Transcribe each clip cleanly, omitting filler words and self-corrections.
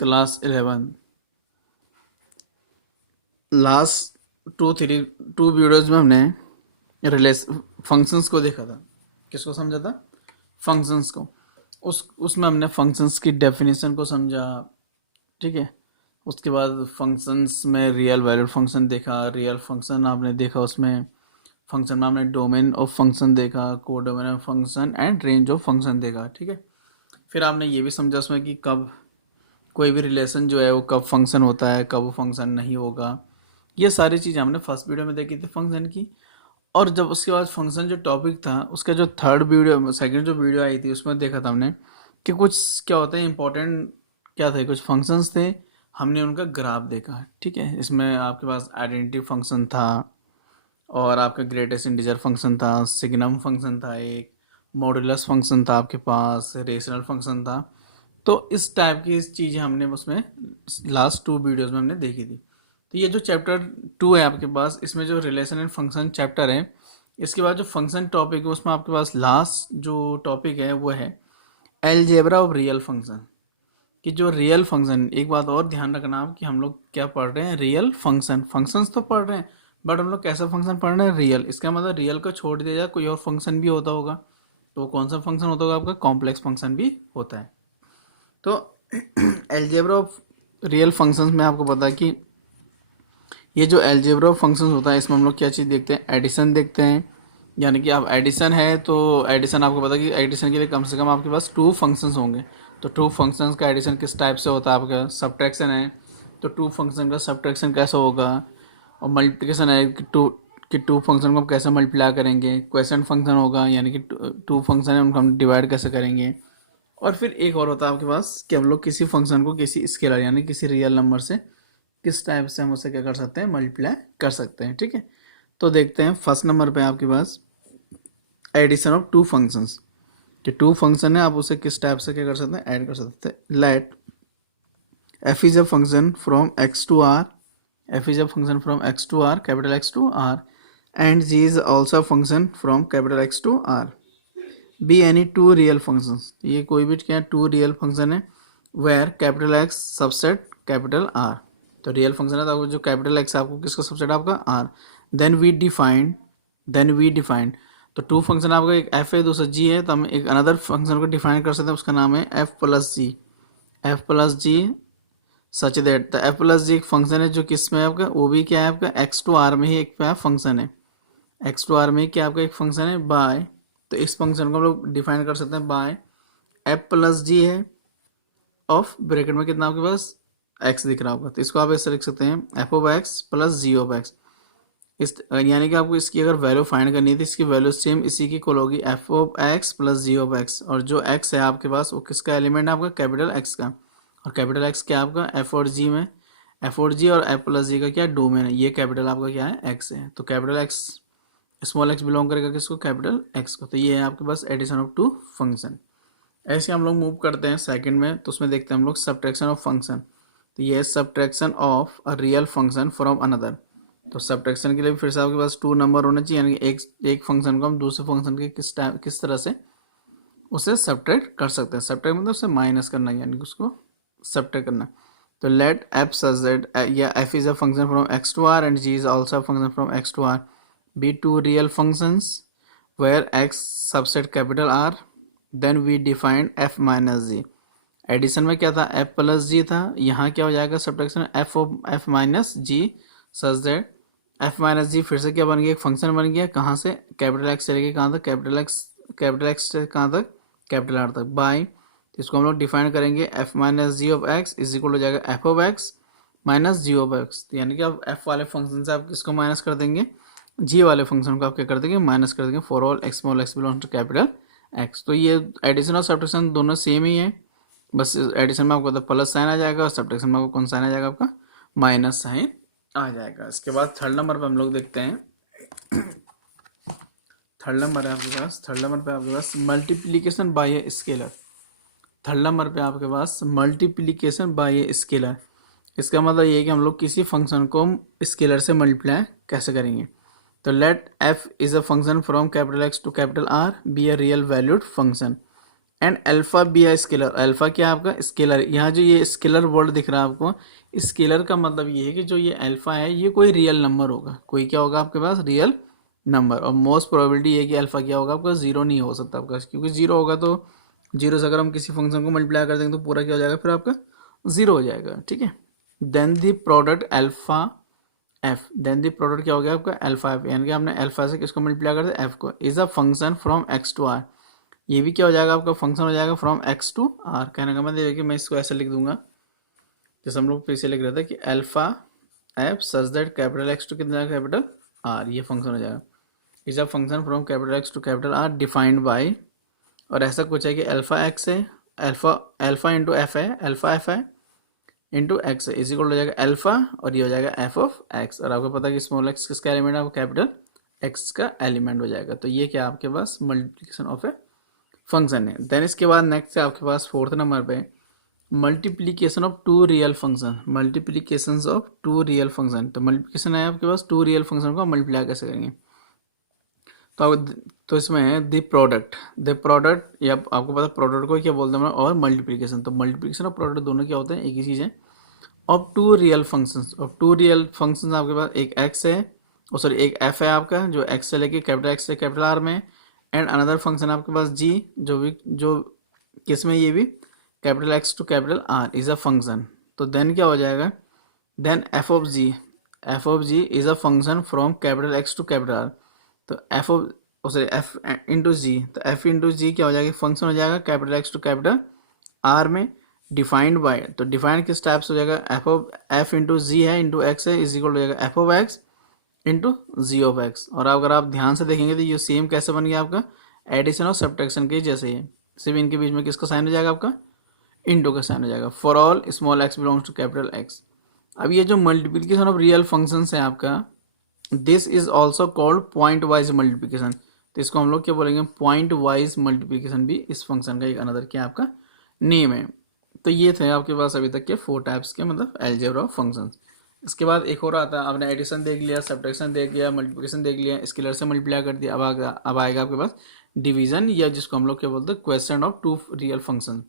Class 11 last two videos में हमने रिलेस functions को देखा था। किसको समझा था? फंक्शंस को। उसमें हमने फंक्शंस की डेफिनेशन को समझा। ठीक है। उसके बाद फंक्शंस में रियल वैल्यूड फंक्शन देखा, रियल फंक्शन आपने देखा। उसमें फंक्शन में हमने डोमेन ऑफ फंक्शन देखा, codomain of function and range of function देखा। ठीक है। फिर आपने ये भी समझा उसमें कि कब कोई भी रिलेशन जो है वो कब फंक्शन होता है, कब वो फंक्शन नहीं होगा। ये सारी चीज़ हमने फर्स्ट वीडियो में देखी थी फंक्शन की। और जब उसके बाद फंक्शन जो टॉपिक था उसका जो थर्ड वीडियो सेकंड जो वीडियो आई थी उसमें देखा था हमने कि कुछ क्या होता है इंपॉर्टेंट क्या थे, कुछ फंक्शंस थे, हमने उनका ग्राफ देखा। ठीक है। इसमें आपके पास आइडेंटिटी फंक्शन था और आपका ग्रेटेस्ट इंटीजर फंक्शन था, सिग्नम फंक्शन था, एक मॉडुलस फंक्शन था, आपके पास रेशनल फंक्शन था। तो इस टाइप की चीज़ें हमने उसमें लास्ट टू वीडियोज़ में हमने देखी थी। तो ये जो चैप्टर 2 है आपके पास, इसमें जो रिलेशन एंड फंक्शन चैप्टर है, इसके बाद जो फंक्शन टॉपिक है उसमें आपके पास लास्ट जो टॉपिक है वो है अलजेब्रा ऑफ रियल फंक्शन। कि जो रियल फंक्शन, एक बात और ध्यान रखना आप कि हम लोग क्या पढ़ रहे हैं, रियल फंक्शन। फंक्शंस तो पढ़ रहे हैं बट हम लोग कैसा फंक्शन पढ़ रहे हैं, रियल। इसका मतलब रियल को छोड़ दिया जाए कोई और फंक्शन भी होता होगा, तो कौन सा फंक्शन होता होगा आपका? कॉम्प्लेक्स फंक्शन भी होता है। तो अलजेब्रा ऑफ रियल फंक्शंस में आपको पता है कि ये जो अलजेब्रा ऑफ फंक्शंस होता है इसमें हम लोग क्या चीज़ देखते हैं? एडिशन देखते हैं। यानी कि आप एडिशन है तो एडिशन आपको पता है कि एडिशन के लिए कम से कम आपके पास 2 फंक्शंस होंगे। तो 2 फंक्शंस का एडिशन किस टाइप से होता है आपका? सब्ट्रैक्शन है तो 2 फंक्शन का सब्ट्रैक्शन कैसे होगा? और मल्टीप्लिकेशन है कि टू फंक्शन को हम कैसे मल्टीप्लाई करेंगे? क्वेश्चन फंक्शन होगा यानी कि 2 फंक्शन है उनको हम डिवाइड कैसे करेंगे? और फिर एक और होता है आपके पास कि हम लोग किसी फंक्शन को किसी स्केलर यानी किसी रियल नंबर से किस टाइप से हम उसे क्या कर सकते हैं? मल्टीप्लाई कर सकते हैं। ठीक है। तो देखते हैं फर्स्ट नंबर पे आपके पास एडिशन ऑफ 2 फंक्शंस। कि 2 फंक्शन है, आप उसे किस टाइप से क्या कर सकते हैं? ऐड कर सकते हैं। Let f is a function from x to r, f is a function from x to r, capital x to r, and g is also function from capital x to r, be any 2 real functions. ये कोई भी क्या 2 रियल function है where capital x subset capital r। तो real function है तो जो कैपिटल x है आपको किसका सबसेट? आपका r। देन वी डिफाइंड तो 2 फंक्शन आपका एक f है दूसरा g है, तो हम एक अनदर फंक्शन को डिफाइन कर सकते हैं, उसका नाम है f plus G such that. तो f प्लस जी एक फंक्शन है जो किस में है आपका? वो भी क्या है आपका? x टू r में ही एक फंक्शन है। x टू r में क्या आपका एक फंक्शन है बाय। तो इस फंक्शन को हम लोग डिफाइन कर सकते हैं बाय f प्लस जी है ऑफ ब्रैकेट में कितना आपके पास x दिख रहा होगा, तो इसको आप ऐसे लिख सकते हैं f of x plus ji of x। इस यानी कि आपको इसकी अगर वैल्यू फाइंड करनी थी, इसकी वैल्यू सेम इसी की इक्वल होगी f of x plus ji of x। और जो x है आपके पास वो किसका एलिमेंट है? आपका कैपिटल x का। और कैपिटल x क्या आपका? f और g में f और g और f प्लस जी का क्या डोमेन है? ये कैपिटल आपका क्या है? x है। तो capital x small x belong करेगा किसको? कैपिटल x को। तो ये है आपके पास एडिशन ऑफ 2 फंक्शन। ऐसे हम लोग मूव करते हैं सेकंड में, तो उसमें देखते हैं हम लोग सब्ट्रैक्शन ऑफ फंक्शन। तो ये है subtraction of a real function from another. तो सब्ट्रैक्शन के लिए फिर से आपके पास 2 नंबर होना चाहिए, यानी कि एक फंक्शन को हम दूसरे फंक्शन के किस तरह से उसे सब्ट्रैक्ट कर सकते हैं। सब्ट्रैक्ट मतलब उसे माइनस करना, यानी कि उसको सब्ट्रैक्ट करना। तो लेट एफ सच दैट या f is a function from x to R and g is also a function from x to R be 2 real functions where x subset capital R, then we defined f minus g. Addition में क्या था? f plus जी था, यहाँ क्या हो जाएगा subtraction? f minus G such that f minus G फिर से क्या बन गया? एक फंक्शन बन गया। कहाँ से? कैपिटल x से लेके कहाँ तक? कैपिटल x से कहाँ तक? कैपिटल R तक बाय। इसको हम लोग डिफाइन करेंगे f minus g of x is equal हो जाएगा f of x minus g of x। यानी कि आप f वाले फंक्शन से आप किसको माइनस कर देंगे? जी वाले फंक्शन को आप क्या कर देंगे? माइनस कर देंगे for all x small x belong to capital X. तो ये एडिशन और सब्ट्रैक्शन दोनों सेम ही है, बस एडिशन में आपको तो प्लस साइन आ जाएगा और सब्ट्रैक्शन में आपको कौन साइन आ जाएगा? आपका माइनस साइन आ जाएगा। इसके बाद थर्ड नंबर पे हम लोग देखते हैं। थर्ड नंबर है आपके पास, थर्ड नंबर पे आपके पास multiplication by a scalar. Third number पे आपके पास मल्टीप्लीकेशन बाय ए स्केलर। इसका मतलब ये है कि हम लोग किसी फंक्शन को स्केलर से मल्टीप्लाई कैसे करेंगे। तो let f is a function from capital x to capital R be a real valued function and alpha be है स्केलर। अल्फा क्या है आपका स्केलर। यहाँ जो ये स्केलर वर्ड दिख रहा है आपको, स्केलर का मतलब ये है कि जो ये अल्फा है ये कोई रियल नंबर होगा। कोई क्या होगा आपके पास रियल नंबर। और मोस्ट प्रोबेबिलिटी है कि अल्फा क्या होगा आपका जीरो नहीं हो सकता आपका, क्योंकि जीरो होगा तो जीरो से अगर हम किसी फंक्शन को मल्टीप्लाई कर देंगे तो पूरा क्या हो जाएगा फिर आपका जीरो हो जाएगा। ठीक है। Then the product alpha f, then the product क्या हो गया आपका अल्फा एफ, यानी कि हमने अल्फा से किसको मल्टीप्लाई कर दिया एफ को, is a function from x to R. ये भी क्या हो जाएगा आपका फंक्शन हो जाएगा फ्रॉम एक्स टू आर। कहने का मतलब है कि मैं इसको ऐसे लिख दूंगा जैसे हम लोग पीछे लिख रहे थे कि alpha f such that capital X to कितना कैपिटल आर, ये फंक्शन हो जाएगा। Is a function from capital X to capital R defined by, और ऐसा कुछ है कि अल्फा एक्स है, अल्फा अल्फा इंटू एफ है, अल्फा एफ है इंटू एक्स है, इज इक्वल हो जाएगा अल्फा और ये हो जाएगा एफ ऑफ एक्स। और आपको पता है कि स्मॉल एक्स किसका एलिमेंट है, वो कैपिटल एक्स का एलिमेंट हो जाएगा। तो ये क्या आपके पास मल्टीप्लिकेशन ऑफ ए फंक्शन है। देन इसके बाद नेक्स्ट है आपके पास फोर्थ नंबर पे multiplication of two real function. Multiplication of two real function, तो मल्टीप्लिकेशन है आपके पास टू रियल फंक्शन को मल्टीप्लाई कैसे करेंगे। तो इसमें है द प्रोडक्ट, द प्रोडक्ट, या आपको पता प्रोडक्ट को क्या बोलते हैं और मल्टीप्लिकेशन। तो मल्टीप्लिकेशन और प्रोडक्ट दोनों क्या होते हैं एक ही चीज़ है। Of two real functions, of two real functions आपके पास एक एक्स है, सॉरी एक एफ है आपका जो एक्स से लेके कैपिटल एक्स से कैपिटल आर में, एंड अनदर फंक्शन आपके पास जी जो किस में ये भी capital X to capital R is a function. तो देन क्या हो जाएगा, then F of G is a function from capital X to capital R. तो F of sorry F into G, तो एफ इंटू जी क्या हो जाएगा फंक्शन हो जाएगा capital X to capital R में डिफाइंड बाय। तो डिफाइंड किस टाइप से हो जाएगा f of f into g है इंटू एक्स है इज इक्वल हो जाएगा f of x into g of x. और अगर आप ध्यान से देखेंगे तो ये सेम कैसे बन गया आपका एडिशन और सब्ट्रैक्शन के जैसे ही, सिर्फ इनके बीच में किसका साइन हो जाएगा आपका इंटू का साइन हो जाएगा for all small x belongs to capital X. अब ये जो मल्टीप्लिकेशन ऑफ रियल फंक्शन है आपका, this is also called pointwise multiplication. तो इसको हम लोग क्या बोलेंगे पॉइंट वाइज मल्टीप्लिकेशन भी इस फंक्शन का एक अनदर क्या आपका नेम है। तो ये थे आपके पास अभी तक के फोर टाइप्स के मतलब अलजेब्रा ऑफ फंक्शंस। इसके बाद एक और आता है, आपने एडिशन देख लिया, सब्ट्रैक्शन देख लिया, मल्टीप्लिकेशन देख लिया, स्केलर से मल्टीप्लाई कर दिया। अब आएगा आपके पास डिवीजन, या जिसको हम लोग क्या बोलते हैं question of two real function.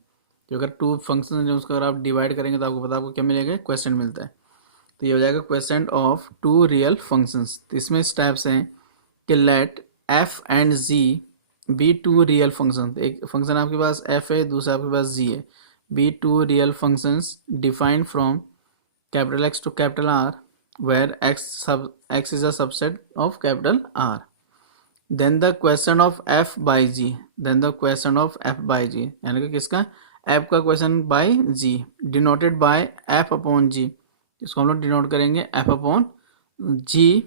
तो अगर टू फंक्शन है उसको अगर आप डिवाइड करेंगे तो आपको पता आपको क्या मिलेगा क्वेश्चन मिलता है। तो ये हो जाएगा question of two real functions. तो इसमें स्टेप्स हैं कि let F and G be two real functions. एक फंक्शन आपके पास एफ है, दूसरा आपके पास जी है। Be two real functions defined from capital X to capital R where X is a subset of capital R. Then the question of F by G, then the question of F by G, यानी कि किसका F का question by G, denoted by F upon G. इसको हम लोग denote करेंगे F upon G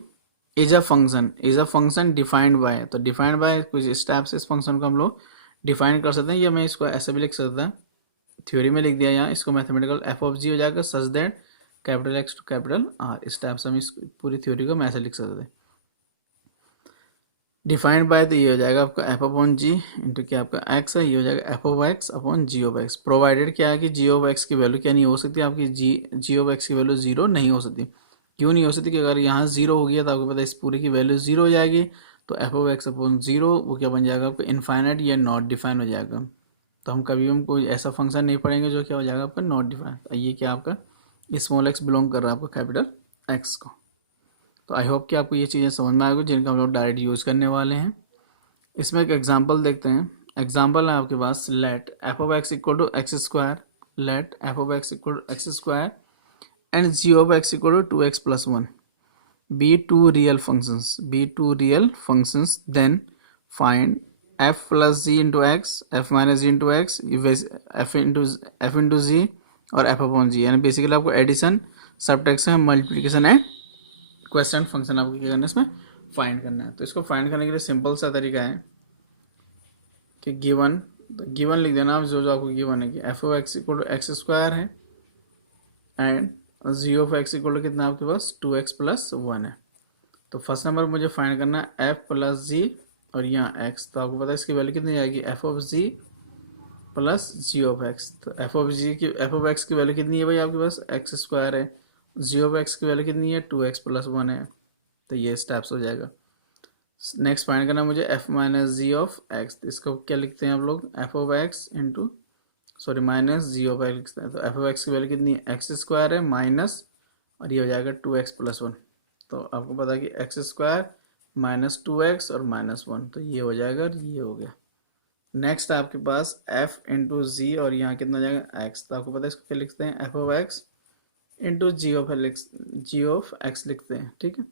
is a function defined by. तो defined by कुछ स्टेप्स इस फंक्शन को हम लोग डिफाइन कर सकते हैं, या मैं इसको ऐसे भी लिख सकता हूँ, थ्योरी में लिख दिया यहाँ इसको मैथमेटिकल एफ ऑफ जी हो जाएगा such that capital X to capital R. इस टाइप से हम इस पूरी थ्योरी को मैं ऐसे लिख सकते हैं डिफाइंड बाय। तो ये हो जाएगा आपका एफ अपॉन जी इंटू क्या आपका एक्स है, ये हो जाएगा f of x upon g of x, provided क्या है कि जी ऑफ एक्स की वैल्यू क्या नहीं हो सकती आपकी, जी ऑफ एक्स की वैल्यू जीरो नहीं हो सकती। क्यों नहीं हो सकती कि अगर यहाँ जीरो हो गया तो आपको पता है इस पूरी की वैल्यू जीरो हो जाएगी। तो F of x upon zero वो क्या बन जाएगा आपका इनफाइनाइट या नॉट डिफाइन हो जाएगा। तो हम कभी हम कोई ऐसा फंक्शन नहीं पढ़ेंगे जो क्या हो जाएगा आपका नॉट डिफाइन। ये क्या आपका स्मॉल एक्स बिलोंग कर रहा है आपका कैपिटल एक्स को। तो आई होप कि आपको ये चीज़ें समझ में आएगी जिनका हम लोग डायरेक्ट यूज़ करने वाले हैं। इसमें एक एग्जांपल देखते हैं। एग्जांपल है आपके पास let F of X equal to X square, let F of X equal to X square and G of X equal to X plus one be two real functions then find F plus G into X, F minus G into X, F into G और F upon G. यानी basically आपको addition subtraction multiplication and question function आपको क्या करना है इसमें find करना है। तो इसको फाइंड करने के लिए सिंपल सा तरीका है कि गिवन, तो गिवन लिख देना आप जो आपको गिवन है कि F of X equal to X square है and G of X equal to कितना आपके पास टू एक्स प्लस वन है। तो फर्स्ट नंबर मुझे फाइंड करना है एफ प्लस जी और यहाँ एक्स। तो आपको पता है इसकी वैल्यू कितनी आएगी f of g plus ji of x. तो एफ ऑफ एक्स की वैल्यू कितनी है भाई आपके पास एक्स स्क्वायर है, जी ऑफ एक्स की वैल्यू कितनी है टू एक्स प्लस वन है। तो ये स्टेप्स हो जाएगा। नेक्स्ट फाइंड करना है मुझे f minus g of x. इसको क्या लिखते हैं हम लोग, f of x into sorry minus g of x लिखते हैं। तो एफ ऑफ एक्स की वैल्यू कितनी है, एक्स स्क्वायर है माइनस, और ये हो जाएगा 2x+1। तो आपको पता है कि एक्स स्क्वायर माइनस 2x और -1, तो ये हो जाएगा और ये हो गया। नेक्स्ट आपके पास f इंटू जी, और यहाँ कितना हो जाएगा x। तो आपको पता है इसको क्या लिखते हैं, f of x into g of x लिखते हैं, ठीक है।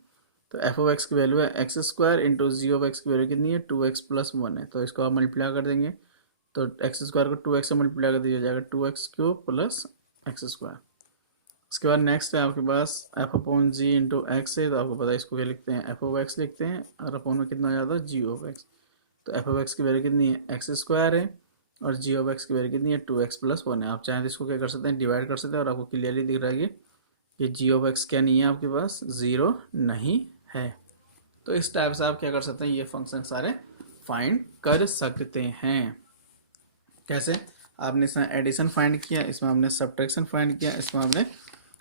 तो एफ ऑफ एक्स की वैल्यू है x square into g of x की वैल्यू कितनी है, 2x+1 है। तो इसको आप मल्टीप्लाई कर देंगे, तो एक्स स्क्वायर को 2x से मल्टीप्लाई कर दिया जाएगा, 2x³ प्लस एक्स स्क्वायर। उसके बाद नेक्स्ट है आपके पास एफ अपॉन जी इंटू एक्स है। तो आपको पता है इसको क्या लिखते हैं, एफ ऑफ एक्स लिखते हैं, और अपॉन में कितना हो जाता है, जी ऑफ एक्स। तो एफ ऑफ एक्स की वैल्यू कितनी है, एक्स स्क्वायर है, और जी ऑफ एक्स की वैल्यू कितनी है, 2x+1 है। आप चाहें तो इसको क्या कर सकते हैं, डिवाइड कर सकते हैं, और आपको क्लियरली दिख रहा है कि जी ऑफ एक्स क्या नहीं है आपके पास, 0 नहीं है। तो इस टाइप से आप क्या कर सकते हैं, ये फंक्शन सारे फाइंड कर सकते हैं। कैसे, आपने इसमें एडिशन फाइंड किया, इसमें आपने सब्ट्रैक्शन फाइंड किया, इसमें आपने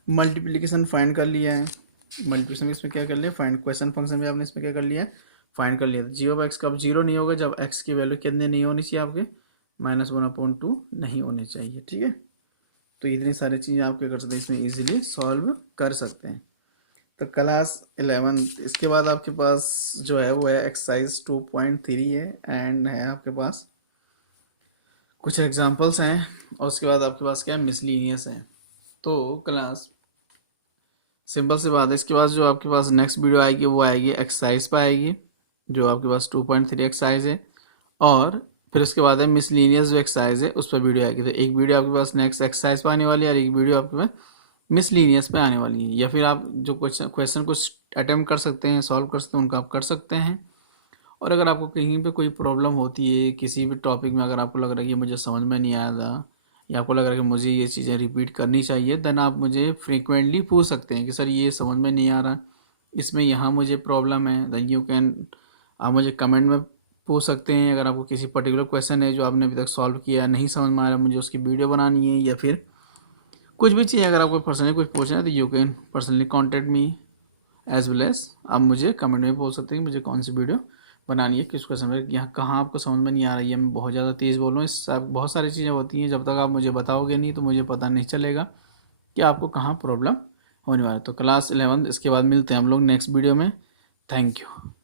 मल्टीप्लिकेशन फाइंड कर लिया है। मल्टीप्लिकेशन में इसमें क्या कर लिया, फाइंड क्वेश्चन फंक्शन में आपने इसमें क्या कर लिया है, फाइंड कर लिया। जी ऑफ एक्स कब 0 नहीं होगा, जब एक्स की वैल्यू कितने नहीं होनी चाहिए आपके, -1/2 नहीं होनी चाहिए, ठीक है। तो इतनी सारी चीज़ें आप क्या कर सकते हैं, इसमें इजीली सॉल्व कर सकते हैं। तो क्लास 11 इसके बाद आपके पास जो है वो है एक्सरसाइज 2.3 है, एंड है आपके पास कुछ एग्जांपल्स हैं, और उसके बाद आपके पास क्या है, मिसलीनियस है। तो क्लास सिंपल सी बात है, इसके बाद जो आपके पास नेक्स्ट वीडियो आएगी वो आएगी एक्सरसाइज पे आएगी, जो आपके पास 2.3 एक्सरसाइज है, और फिर उसके बाद है मिसलीनियस जो एक्सरसाइज है उस पर वीडियो आएगी। तो एक वीडियो आपके पास नेक्स्ट एक्सरसाइज पे आने वाली है, और एक वीडियो आपके पास मिसलीनियस पे आने वाली है। या फिर आप जो क्वेश्चन कुछ अटेम्प्ट कर सकते हैं, सॉल्व कर सकते हैं, उनको आप कर सकते हैं। और अगर आपको कहीं पे कोई प्रॉब्लम होती है किसी भी टॉपिक में, अगर आपको लग रहा है कि मुझे समझ में नहीं आया था, या आपको लग रहा है कि मुझे ये चीज़ें रिपीट करनी चाहिए, देन आप मुझे फ्रीक्वेंटली पूछ सकते हैं कि सर ये समझ में नहीं आ रहा, इसमें यहाँ मुझे प्रॉब्लम है, देन यू कैन, आप मुझे कमेंट में पूछ सकते हैं। अगर आपको किसी पर्टिकुलर क्वेश्चन है जो आपने अभी तक सॉल्व किया, नहीं समझ में आ रहा, मुझे उसकी वीडियो बनानी है, या फिर कुछ भी चीज़ अगर आपको पर्सनली कुछ पूछना है, तो you can personally contact me as well as आप मुझे कमेंट में बोल सकते हैं कि मुझे कौन सी वीडियो बनानी है, किस क्वेश्चन में, यहाँ कहाँ आपको समझ में नहीं आ रही है, मैं बहुत ज़्यादा तेज़ बोल रहा हूँ। इस बहुत सारी चीज़ें होती हैं, जब तक आप मुझे बताओगे नहीं तो मुझे पता नहीं चलेगा कि आपको कहाँ प्रॉब्लम होने वाला है। तो क्लास 11 इसके बाद मिलते हैं हम लोग नेक्स्ट वीडियो में। Thank you.